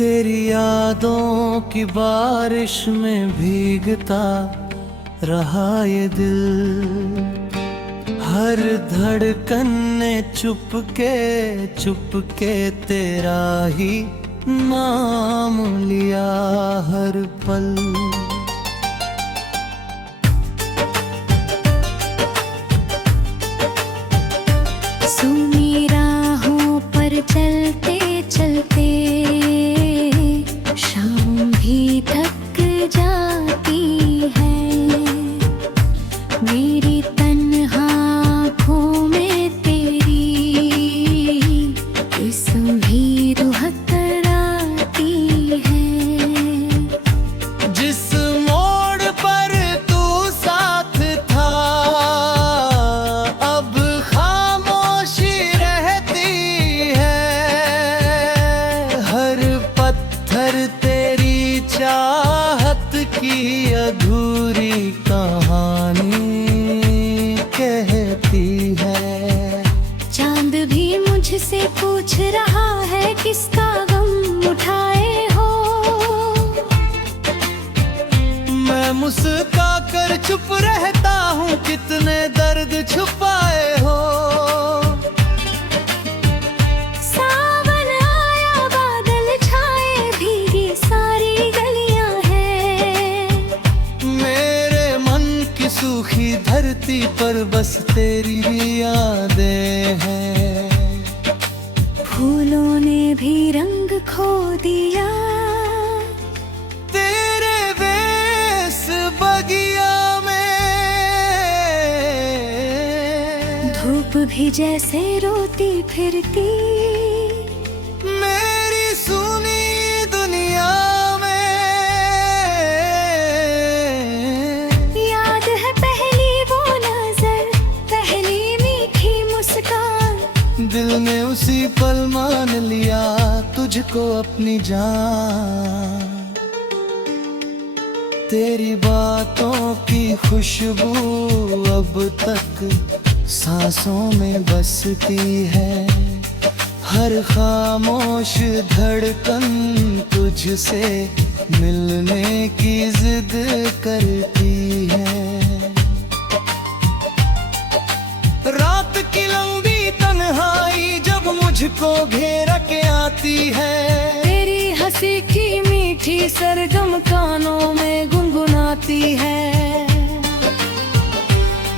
तेरी यादों की बारिश में भीगता रहा ये दिल। हर धड़कन ने चुपके तेरा ही नाम लिया हर पल। सुनी राहों पर चलते चलते शाम भी थक जाती है। मेरी तन्हा आँखों में तेरी तस्वीर टकराती है। जिस मोड़ पर तू साथ था अब खामोशी रहती है। हर पत्थर तेरी चाहत की अधूरी कहानी कहती है। चांद भी मुझसे पूछ रहा है किसका गम उठाए हो। मैं मुस्का कर चुप रहता हूँ कितने दर्द छुपाए हो। सावन आया बादल छाए भीगी सारी गलियां हैं। मेरे मन की सूखी धरती पर बस तेरी यादें हैं। फूलों ने भी रंग खो दिया तेरे बेस बगिया में। धूप भी जैसे रोती फिरती मेरी सुनी दुनिया में। याद है पहली वो नजर पहली मीठी मुस्कान। दिल ने उसी पल मान लिया तुझको अपनी जान। तेरी बातों की खुशबू अब तक सांसों में बसती है। हर खामोश धड़कन तुझसे मिलने की जिद करती है। रात की लंबी तन्हाई जब मुझको घेरा के आती है। तेरी हंसी की मीठी सरगम कानों में गुनगुनाती है।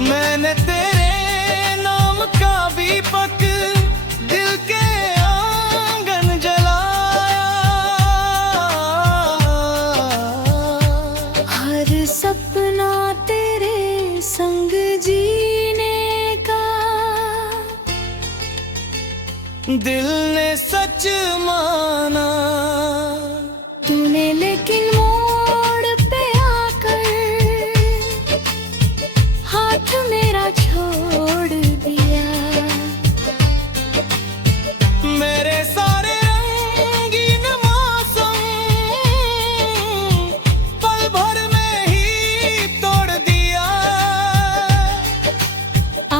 मैंने तेरे नाम का दीपक दिल के आंगन जलाया। हर सपना तेरे संग जीने का दिल ने सच माना। तूने लेकिन मोड़ पे आकर हाथ मेरा छोड़ दिया। मेरे सारे रंगीन मौसम पल भर में ही तोड़ दिया।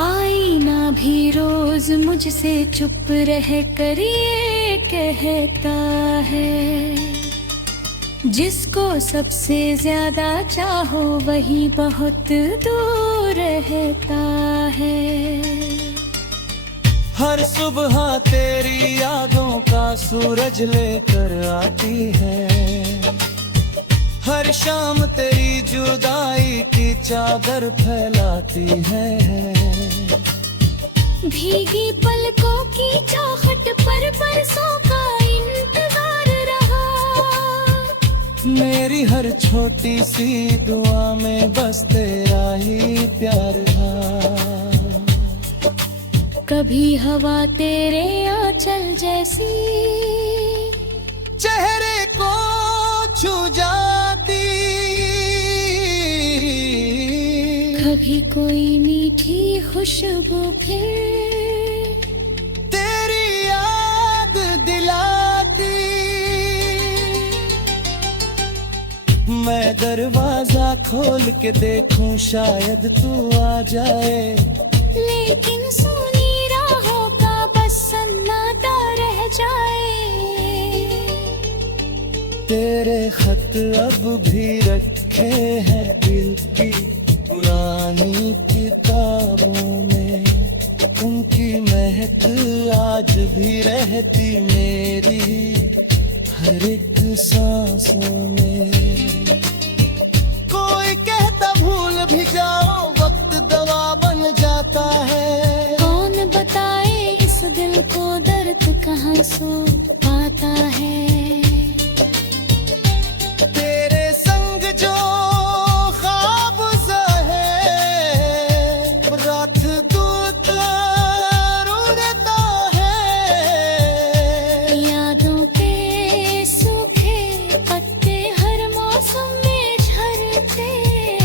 आईना भी रोज मुझसे चुप रह कर ये कहता है। जिसको सबसे ज्यादा चाहो वही बहुत दूर रहता है। हर सुबह तेरी यादों का सूरज लेकर आती है। हर शाम तेरी जुदाई की चादर फैलाती है। भीगी पलकों की चौखट पर बरसों का इंतजार रहा। मेरी हर छोटी सी दुआ में बस तेरा ही प्यार था। कभी हवा तेरे आंचल जैसी चेहरे को छू जाती। कभी कोई मीठी खुशबू फिर तेरी याद दिलाती। मैं दरवाजा खोल के देखूं शायद तू आ जाए। लेकिन सुनी राहों का बस सन्नाटा रह जाए। खत अब भी रखे हैं दिल की पुरानी किताबों में, उनकी महक आज भी रहती मेरी हर एक सांसों में। कोई कहता भूल भी जाओ वक्त दवा बन जाता है, कौन बताए इस दिल को दर्द कहाँ सो पाता है। तेरे संग जो ख्वाब सहे रात दूर उड़ता है, यादों के सूखे पत्ते हर मौसम में झरते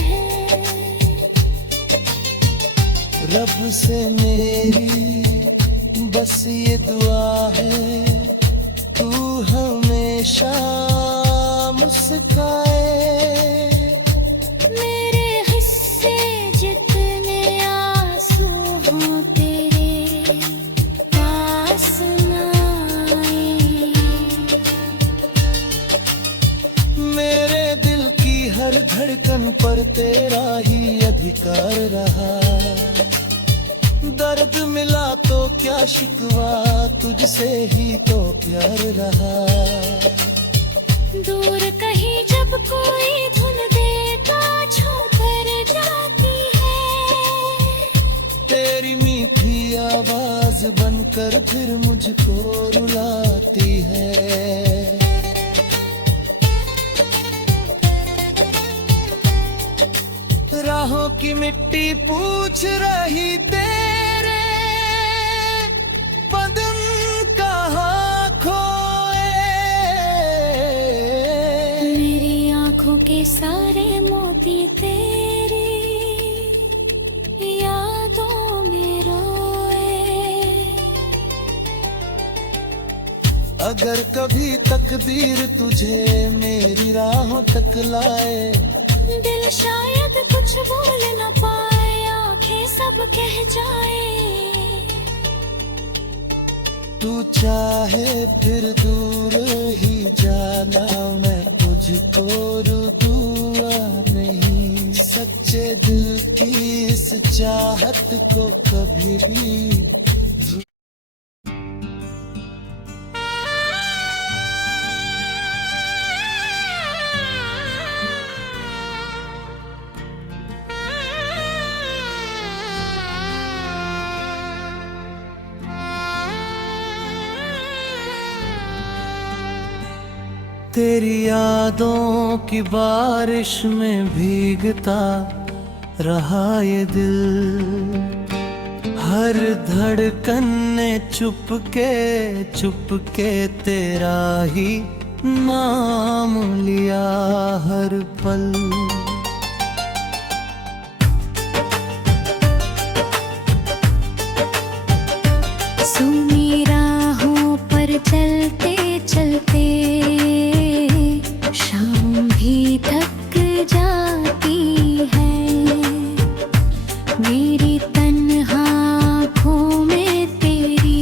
हैं। रब से मेरी बस ये दुआ है, तू हमेशा मुस्काए। मेरे हिस्से जितने आंसू हों तेरे पास न आए। मेरे दिल की हर धड़कन पर तेरा ही अधिकार रहा, दर्द मिला तो क्या शिकवा, तुझसे ही तो प्यार रहा। दूर कहीं जब कोई धुन देता छू कर जाती है, तेरी मीठी आवाज बनकर फिर मुझको रुलाती है। राहों की मिट्टी पूछ रही तेरे बदन कहाँ खोए। मेरी आंखों के सारे मोती तेरी यादों में रोए। अगर कभी तकदीर तुझे मेरी राहों तक लाए, दिल शायद कुछ बोल न पाए, आंखें सब कह जाए। तू चाहे फिर दूर ही जाना, मैं तुझको रुदूआ नहीं। सच्चे दिल की इस चाहत को कभी भी तेरी यादों की बारिश में भीगता रहा ये दिल, हर धड़कन ने चुपके तेरा ही नाम लिया हर पल। सुनी राहों पर चलते चलते शाम भी थक जाती है, मेरी तन्हा आँखों में तेरी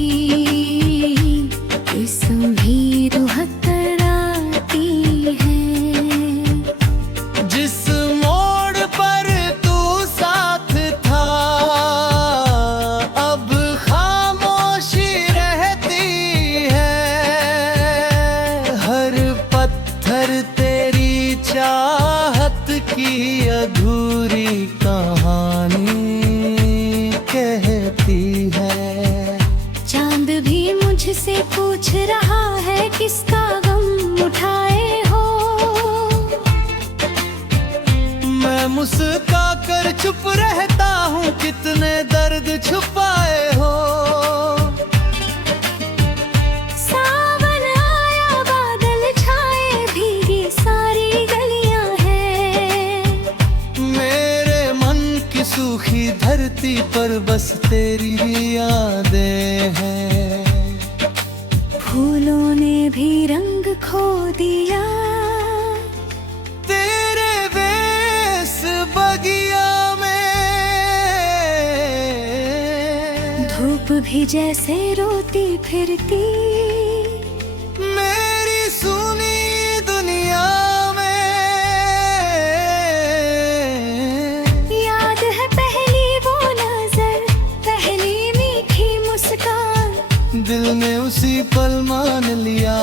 इसमें रूह तराती है। जिस मोड़ पर तू साथ था अब खामोशी रहती है, हर पत्थर तेरी चाहत की अधूरी कहानी कहती है। चांद भी मुझसे पूछ रहा है किसका गम उठाए हो। मैं मुस्का कर चुप रहता हूँ कितने दर्द छुपाए हो। सावन आया बादल छाए भीगी सारी गलियां हैं, मेरे मन की सूखी धरती पर बस तेरी यादें हैं। फूलों ने भी रंग खो दिया, तेरे वेश बगिया में धूप भी जैसे रोती फिरती मेरी सुनी दुनिया में। दिल ने उसी पल मान लिया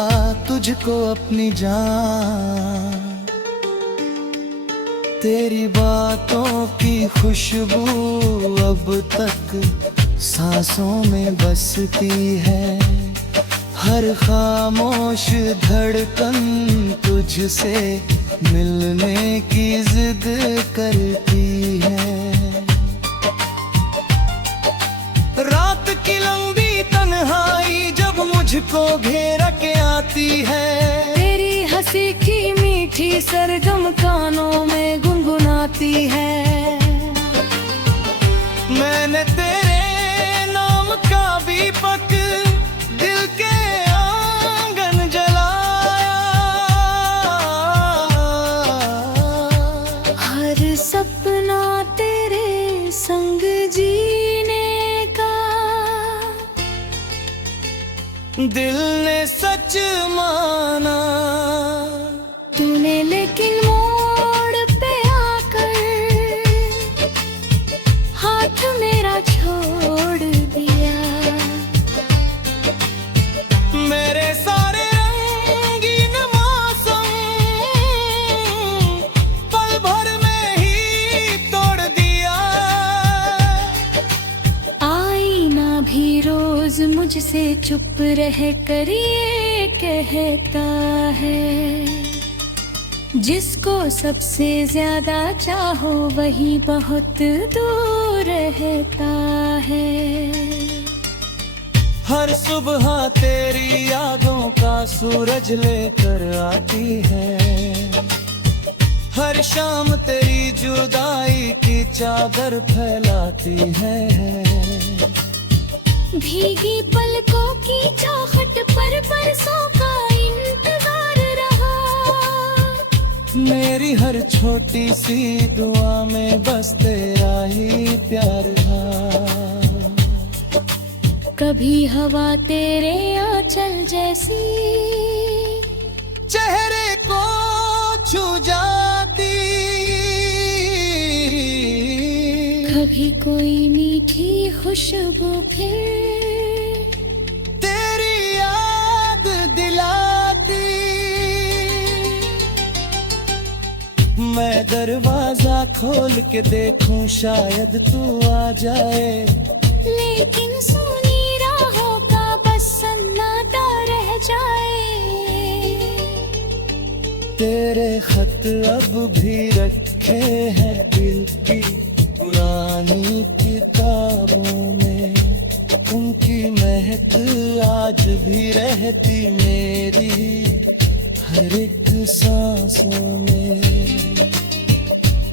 तुझको अपनी जान। तेरी बातों की खुशबू अब तक सांसों में बसती है। हर खामोश धड़कन तुझसे मिलने की जिद करती है। रात की लंबी तन्हाई जब मुझको घेरा के आती है, तेरी हंसी की मीठी सरगम कानों में गुनगुनाती है। मैंने तेरे नाम का दीपक दिल के आंगन जलाया। हर सपना तेरे संग जीने का दिल ने सच माना। तूने लेकिन मोड़ पे आकर हाथ मेरा छोड़ दिया। मेरे सारे रंगीन मौसम पल भर में ही तोड़ दिया। आईना भी रोज मुझसे चुप रह कर ये कहता है, जिसको सबसे ज्यादा चाहो वही बहुत दूर रहता है। हर सुबह तेरी यादों का सूरज लेकर आती है। हर शाम तेरी जुदाई की चादर फैलाती है। भीगी पलकों की चौखट पर बरसों का इंतजार रहा। मेरी हर छोटी सी दुआ में बस तेरा ही प्यार था। कभी हवा तेरे आंचल जैसी चेहरे को छू जाती, कभी कोई मीठी खुशबू फिर तेरी याद दिलाती। मैं दरवाजा खोल के देखूं शायद तू आ जाए, लेकिन सुनी राहों का बस सन्नाटा रह जाए। तेरे खत अब भी रखे हैं दिल की पुरानी किताबों में। उनकी महक आज भी रहती मेरी हर एक सांसों में।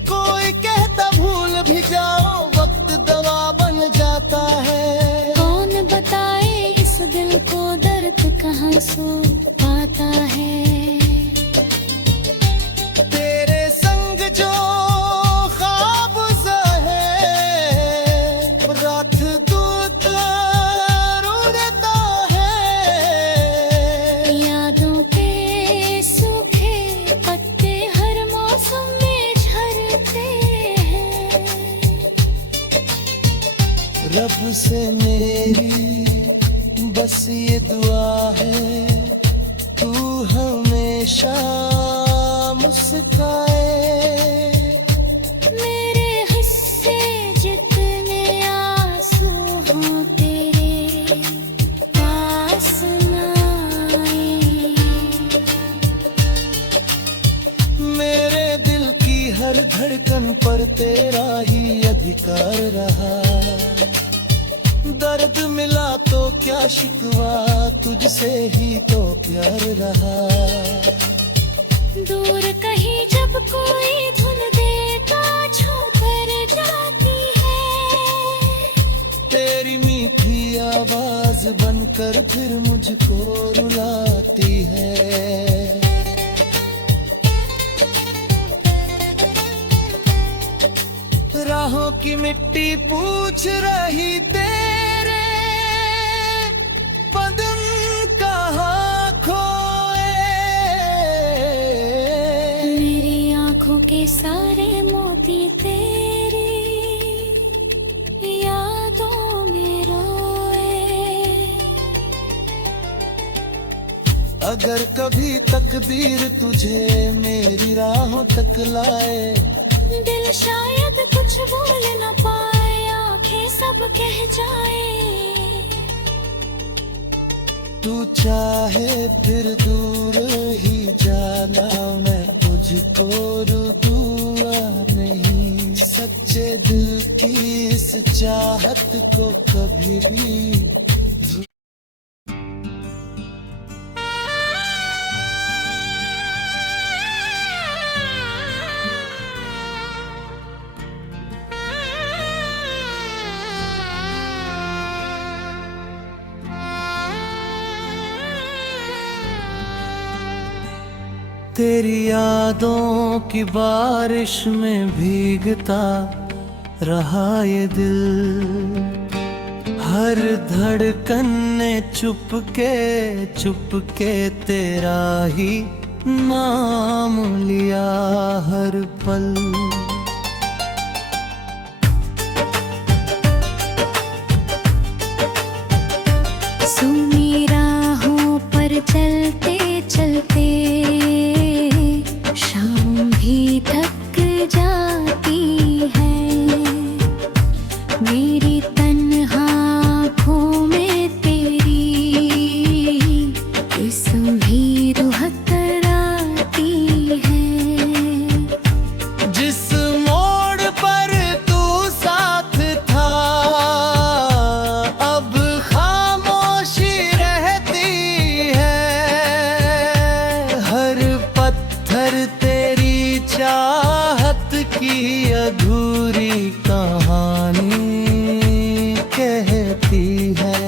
कोई कहता भूल भी जाओ वक्त दवा बन जाता है। कौन बताए इस दिल को दर्द कहाँ सो पाता है। तेरे संग जो ख्वाब ज़हे रात दूर उड़ता है। यादों के सूखे पत्ते हर मौसम में झरते हैं। रब से मेरी बस ये दुआ है, तू हमेशा मुस्काए। मेरे हिस्से जितने आंसू हों तेरे पास न आए। मेरे दिल की हर धड़कन पर तेरा ही अधिकार रहा। दर्द मिला तो क्या शिकवा, तुझसे ही तो प्यार रहा। दूर कहीं जब कोई धुन देता छू कर जाती है। तेरी मीठी आवाज बनकर फिर मुझको रुलाती है। राहों की मिट्टी पूछ रही तेरे बदन कहाँ खोए। मेरी आंखों के सारे मोती तेरी यादों में रोए। अगर कभी तकदीर तुझे मेरी राहों तक लाए, दिल शायद कुछ बोल न पाए, आंखें सब कह जाए। तू चाहे फिर दूर ही जाना, मैं तुझको रुदूआ नहीं। सच्चे दिल की इस चाहत को कभी भी तेरी यादों की बारिश में भीगता रहा ये दिल। हर धड़कन ने चुपके तेरा ही नाम लिया हर पल। सुनी राहों पर चलते चलते शाम भी थक जाती है। मेरी तन्हा आँखों में तेरी इसमें रूह कराती है। जिस मोड़ पर तू साथ था, अब खामोशी रहती है। हर पत्थर तेरी चाहत की अधूरी कहानी कहती है।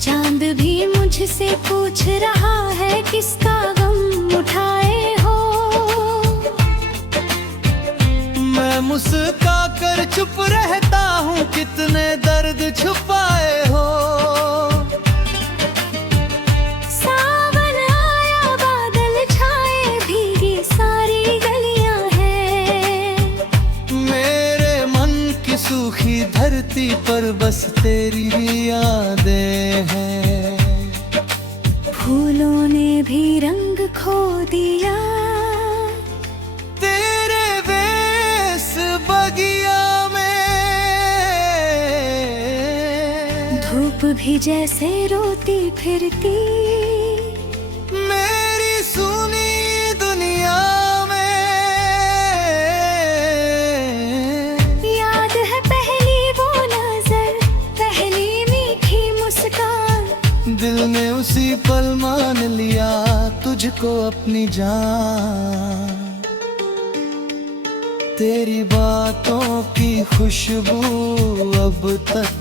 चांद भी मुझसे पूछ रहा है किसका गम उठाए हो। मैं मुस्का कर चुप रहता हूँ, कितने दर्द छुपाए हो। सावन आया बादल छाए, भीगी सारी गलियां हैं। मेरे मन की सूखी धरती पर बस तेरी यादें हैं। फूलों ने भी रंग खो दिया, तेरे वेस बगिया में। धूप भी जैसे रोती फिरती मेरी सुनी दुनिया में। याद है पहली वो नजर, पहली मीठी मुस्कान। दिल ने उसी पल मान लिया तुझको अपनी जान। तेरी बातों की खुशबू अब तक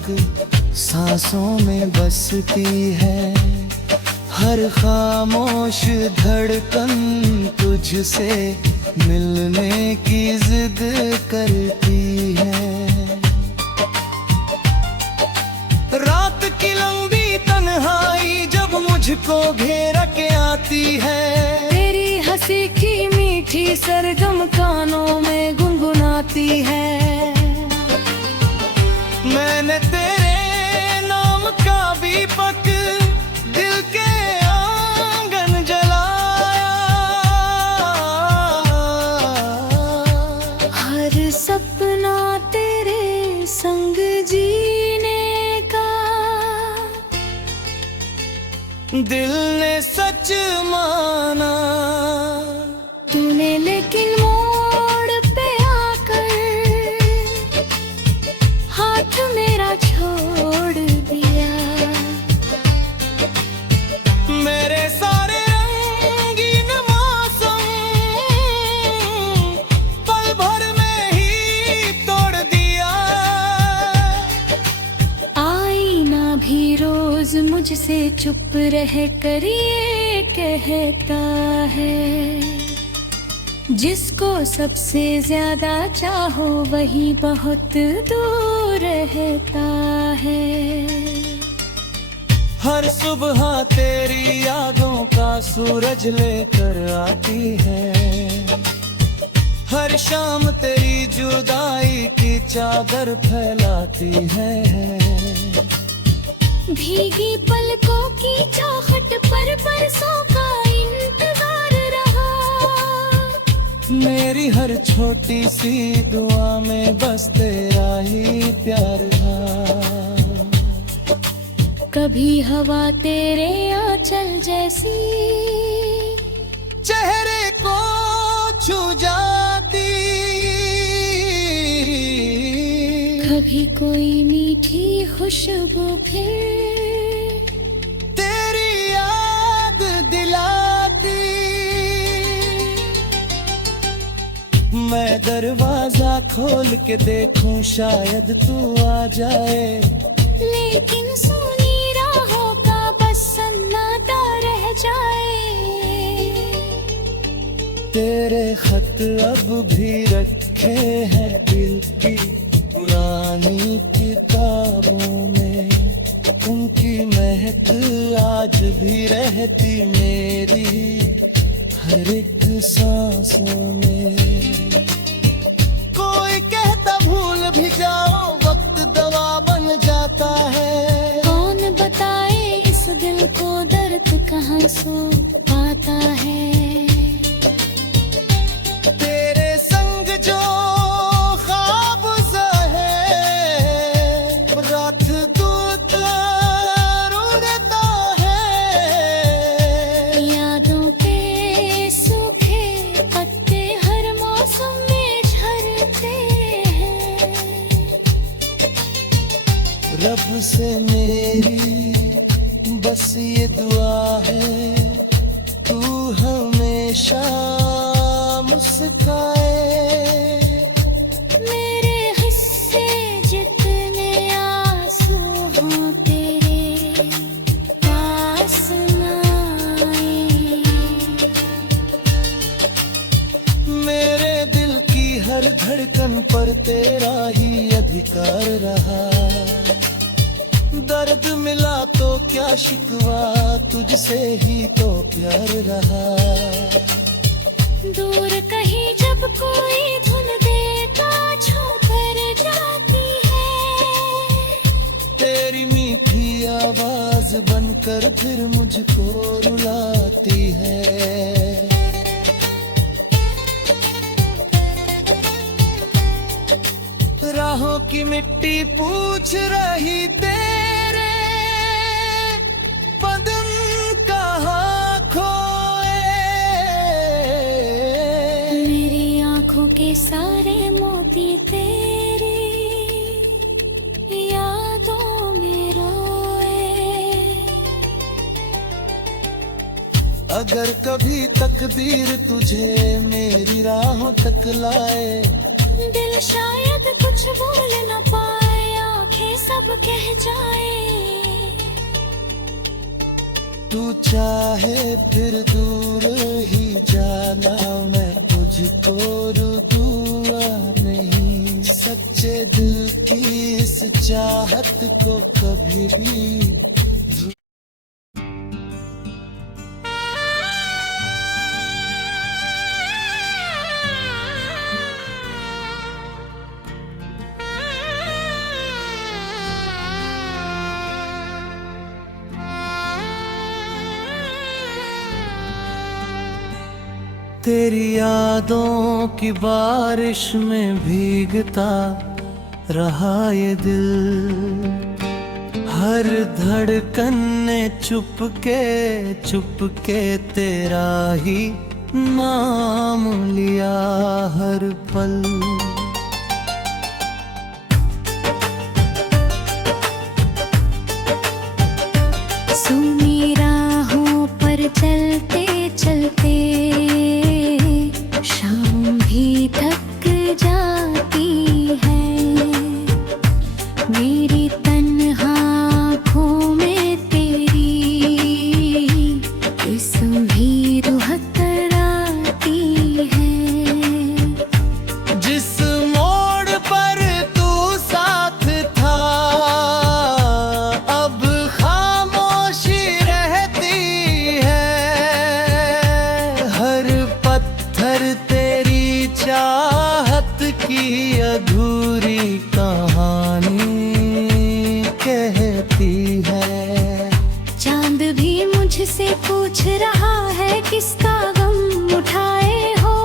सांसों में बसती है। हर खामोश धड़कन तुझसे मिलने की जिद करती है। रात की लंबी तन्हाई जब मुझको घेरा के आती है, तेरी हंसी की मीठी सरगम कानों में गुनगुनाती है। मैंने तेरे नाम का दीपक दिल के आंगन जलाया। हर सपना तेरे संग जीने का दिल ने सच माना। तूने लेकिन मोड़ पे आकर हाथ मेरा छोड़ दिया। मेरे सारे रंगीन मौसम पल भर में ही तोड़ दिया। आईना भी रोज मुझसे चुप रह कर ये कहता है, जिसको सबसे ज्यादा चाहो वही बहुत दूर रहता है। हर सुबह तेरी यादों का सूरज लेकर आती है। हर शाम तेरी जुदाई की चादर फैलाती है। भीगी पलकों की चौखट पर बरसों का इंतजार रहा। मेरी हर छोटी सी दुआ में बस तेरा ही प्यार था। कभी हवा तेरे आंचल जैसी चेहरे को छू जाती, कभी कोई मीठी खुशबू फिर तेरी याद दिलाती। मैं दरवाजा खोल के देखूं शायद तू आ जाए, लेकिन सुनी राहों का बस सन्नाटा रह जाए। तेरे खत अब भी रखे हैं दिल की पुरानी किताबों में, उनकी महक आज भी रहती मेरी हर एक सांसों में। कोई कहता भूल भी जाओ वक्त दवा बन जाता है, कौन बताए इस दिल को दर्द कहाँ सो पाता है। तेरे संग जो ख्वाब ज़हे रात दूर उड़ता है, यादों के सूखे पत्ते हर मौसम में झरते हैं। रब से मेरी बस ये दुआ है, तू हमेशा मुस्काए। मेरे हिस्से जितने आंसू हों तेरे पास न आए। मेरे दिल की हर धड़कन पर तेरा ही अधिकार रहा, दर्द मिला तो क्या शिकवा, तुझसे ही तो प्यार रहा। दूर कहीं जब कोई धुन देता छू कर जाती है, तेरी मीठी आवाज बनकर फिर मुझको रुलाती है। राहों की मिट्टी पूछ रही तेरे बदन कहाँ खोए। मेरी आंखों के सारे मोती तेरी यादों में रोए। अगर कभी तकदीर तुझे मेरी राहों तक लाए, दिल शायद कुछ बोल न पाए, आंखें सब कह जाए। तू चाहे फिर दूर ही जाना, मैं तुझको रुदूआ नहीं। सच्चे दिल की इस चाहत को कभी भी तेरी यादों की बारिश में भीगता रहा ये दिल, हर धड़कन ने चुपके तेरा ही नाम लिया हर पल। सुनी राहों पर चलते चलते शाम भी थक जाती है। मेरी तन्हा आँखों में तेरी तस्वीर हतराती है। जिस मोड़ पर तू साथ था अब खामोशी पूछ रहा है किसका गम उठाए हो।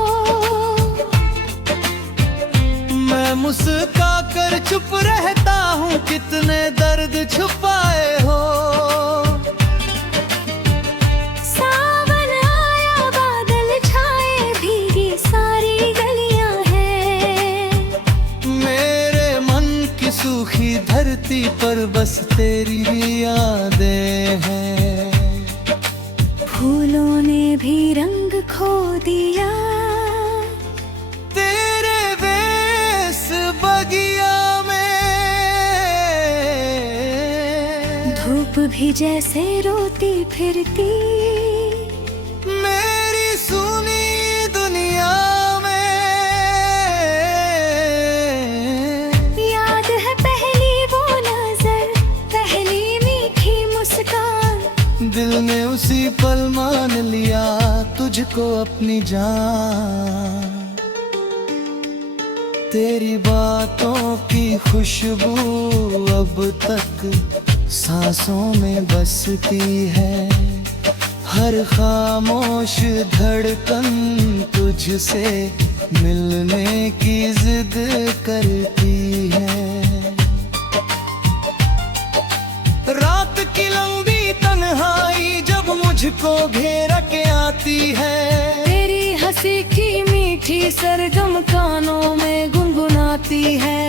मैं मुस्का कर चुप रहता हूँ, कितने दर्द छुपाए हो। सावन आया, बादल छाए, भीगी सारी गलियां हैं। मेरे मन की सूखी धरती पर बस तेरी यादें हैं। फूलों ने भी रंग खो दिया, तेरे बेस बगिया में। धूप भी जैसे रोती फिरती मेरी सुनी दुनिया में। याद है पहली वो नजर, पहली मीठी मुस्कान। दिल ने उसी पल मान लिया तुझको अपनी जान। तेरी बातों की खुशबू अब तक सांसों में बसती है। हर खामोश धड़कन तुझसे मिलने की जिद करती है। रात की लंबी तन्हाई जब मुझको घेर के आती है। तेरी हंसी की मीठी सरगम कानों में गुनगुनाती है।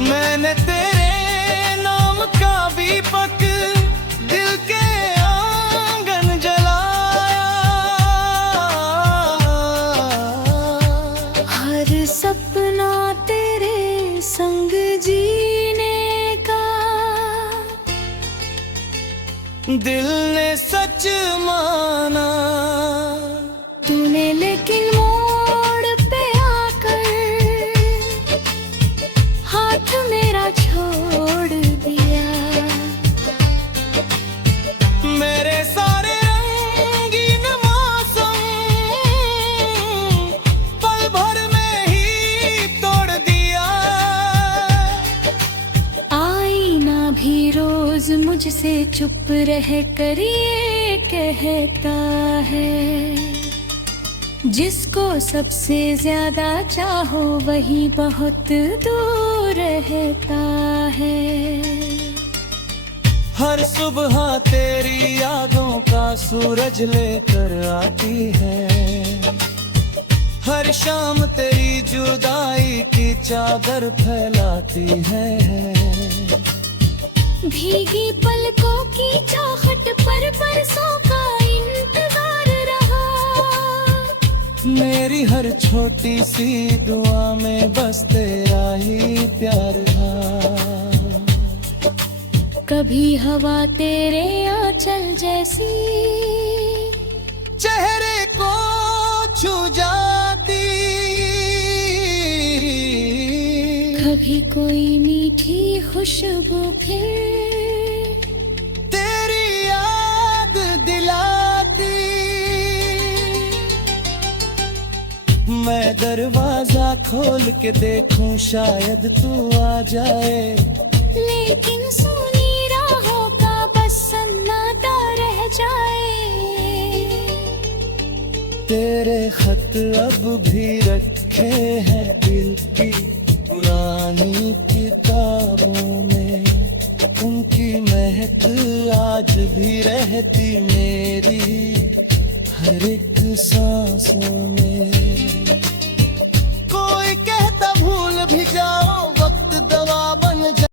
मैंने तेरे नाम का दीपक दिल के आंगन जलाया। हर सपना तेरे संग जीने का दिल ने सच माना। तूने लेकिन मोड़ पे आकर हाथ मेरा छोड़ दिया। मेरे सारे रंगीन मौसम पल भर में ही तोड़ दिया। आईना भी रोज मुझसे चुप रह कर ये कहता है, जिसको सबसे ज्यादा चाहो वही बहुत दूर रहता है। हर सुबह तेरी यादों का सूरज लेकर आती है। हर शाम तेरी जुदाई की चादर फैलाती है। भीगी पलकों की चौखट पर बरसों का इंतजार रहा। मेरी हर छोटी सी दुआ में बस तेरा ही प्यार था। कभी हवा तेरे आंचल जैसी चेहरे को छू जाती। कभी कोई मीठी खुशबू फिर तेरी याद दिलाती। मैं दरवाजा खोल के देखूं शायद तू आ जाए। लेकिन सुनी राहों का बस सन्नाटा रह जाए। तेरे खत अब भी रखे हैं दिल की पुरानी किताबों में। उनकी महक आज भी रहती मेरी हर एक सांसों में। कोई कहता भूल भी जाओ